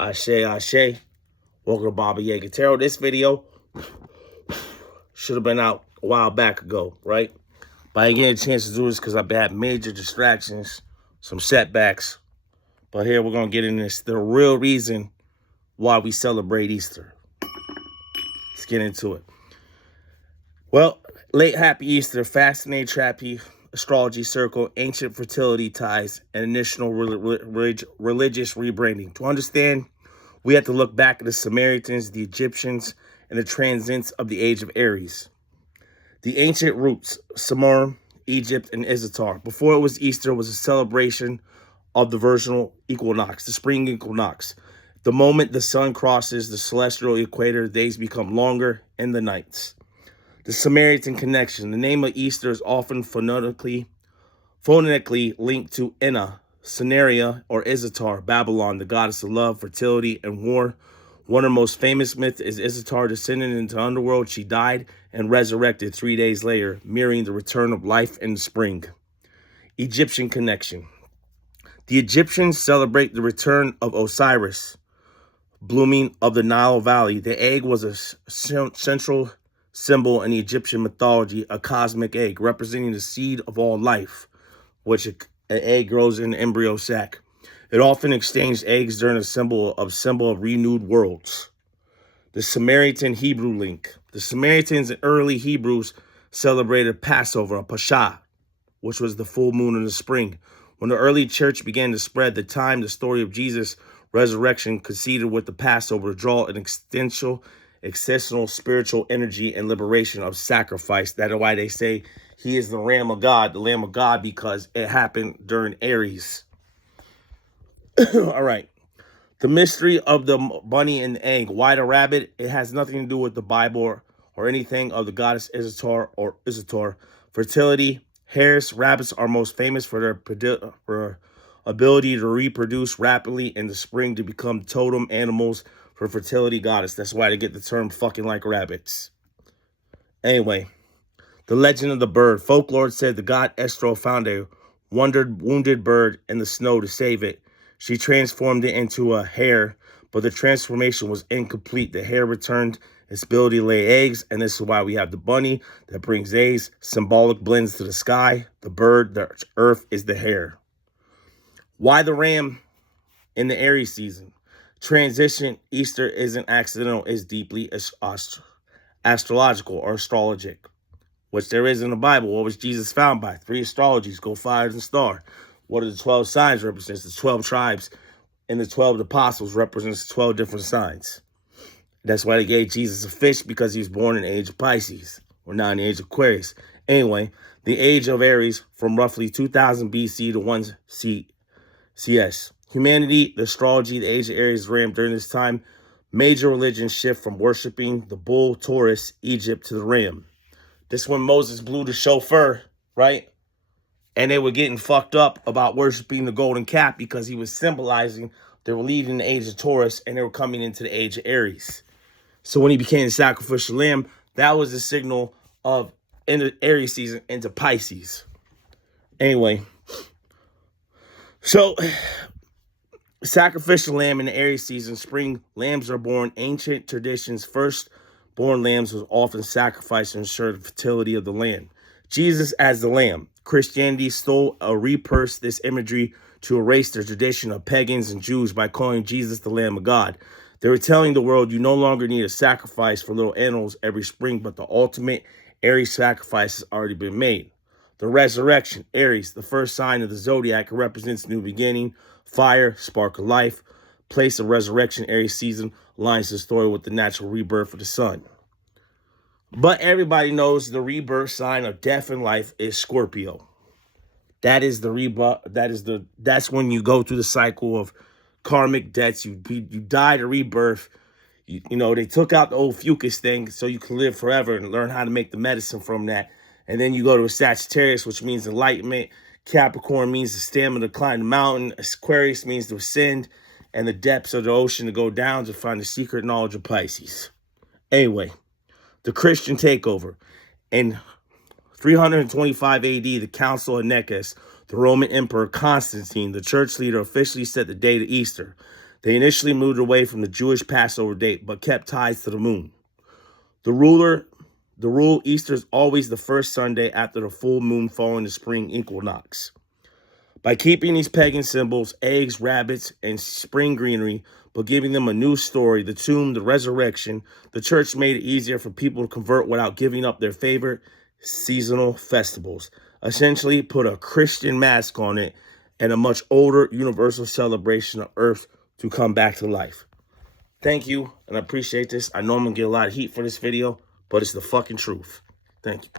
Ashe, Ashe. Welcome to Baba Yaga Tarot. This video should have been out a while back ago, right? But I didn't get a chance to do this because I've had major distractions, some setbacks. But here we're going to get in this. The real reason why we celebrate Easter. Let's get into it. Well, late happy Easter, fascinating trappy astrology circle, ancient fertility ties, and initial religious rebranding. To understand, we have to look back at the Samaritans, the Egyptians, and the transience of the age of Aries. The ancient roots, Sumer, Egypt, and Isitar. Before it was Easter, was a celebration of the vernal equinox, the spring equinox. The moment the sun crosses the celestial equator, days become longer and the nights. The Samaritan connection. The name of Easter is often phonetically linked to Enna, Scenaria, or Isitar, Babylon, the goddess of love, fertility, and war. One of the most famous myths is Isitar descended into the underworld. She died and resurrected 3 days later, mirroring the return of life in the spring. Egyptian connection. The Egyptians celebrate the return of Osiris, blooming of the Nile Valley. The egg was a central symbol in the Egyptian mythology, a cosmic egg representing the seed of all life, which an egg grows in the embryo sac. It often exchanged eggs during a symbol of renewed worlds. The Samaritan Hebrew link. The Samaritans and early Hebrews celebrated Passover, a Pascha, which was the full moon in the spring. When the early church began to spread, the story of Jesus' resurrection coincided with the Passover to draw an exceptional spiritual energy and liberation of sacrifice. That is why they say he is the Lamb of God, because it happened during Aries. All right. The mystery of the bunny and the egg. Why the rabbit? It has nothing to do with the Bible or anything of the goddess Isitar. Fertility. Hares, rabbits are most famous for their ability to reproduce rapidly in the spring to become totem animals for fertility goddess. That's why they get the term fucking like rabbits. Anyway, the legend of the bird. Folklore said the god Estro found a wounded bird in the snow to save it. She transformed it into a hare, but the transformation was incomplete. The hare returned its ability to lay eggs, and this is why we have the bunny that brings eggs. Symbolic blends to the sky. The bird, the earth, is the hare. Why the ram in the Aries season? Transition. Easter isn't accidental, it's deeply astrological or astrologic, which there is in the Bible. What was Jesus found by? 3 astrologies, go fires and star. What are the 12 signs represents? The 12 tribes and the 12 apostles represents 12 different signs. That's why they gave Jesus a fish, because he was born in the age of Pisces, or now in the age of Aquarius. Anyway, the age of Aries from roughly 2000 BC to 1 CS. Humanity, the astrology, the age of Aries ran during this time. Major religions shift from worshiping the bull, Taurus, Egypt, to the ram. This when Moses blew the shofar, right? And they were getting fucked up about worshiping the golden calf because he was symbolizing they were leaving the age of Taurus and they were coming into the age of Aries. So when he became the sacrificial lamb, that was the signal of in the Aries season into Pisces. Anyway, so sacrificial lamb in the Aries season, spring lambs are born. Ancient traditions, first born lambs was often sacrificed to ensure the fertility of the land. Jesus as the lamb. Christianity stole or repurposed this imagery to erase the tradition of pagans and Jews by calling Jesus the Lamb of God. They were telling the world you no longer need a sacrifice for little animals every spring, but the ultimate Aries sacrifice has already been made. The resurrection, Aries, the first sign of the zodiac, represents new beginning, fire, spark of life. Place of resurrection, Aries season, aligns the story with the natural rebirth of the sun. But everybody knows the rebirth sign of death and life is Scorpio. That is the rebirth. That's when you go through the cycle of karmic debts. You die to rebirth. You know, they took out the old fucus thing so you can live forever and learn how to make the medicine from that. And then you go to a Sagittarius, which means enlightenment. Capricorn means the stamina to climb the mountain. Aquarius means to ascend, and the depths of the ocean to go down to find the secret knowledge of Pisces. Anyway, the Christian takeover. In 325 AD, the Council of Nicaea, the Roman Emperor Constantine, the church leader, officially set the date of Easter. They initially moved away from the Jewish Passover date, but kept ties to the moon. The rule Easter is always the first Sunday after the full moon following the spring equinox. By keeping these pagan symbols, eggs, rabbits, and spring greenery, but giving them a new story, the tomb, the resurrection, the church made it easier for people to convert without giving up their favorite seasonal festivals. Essentially, put a Christian mask on it and a much older universal celebration of Earth to come back to life. Thank you, and I appreciate this. I know I'm going to get a lot of heat for this video, but it's the fucking truth. Thank you.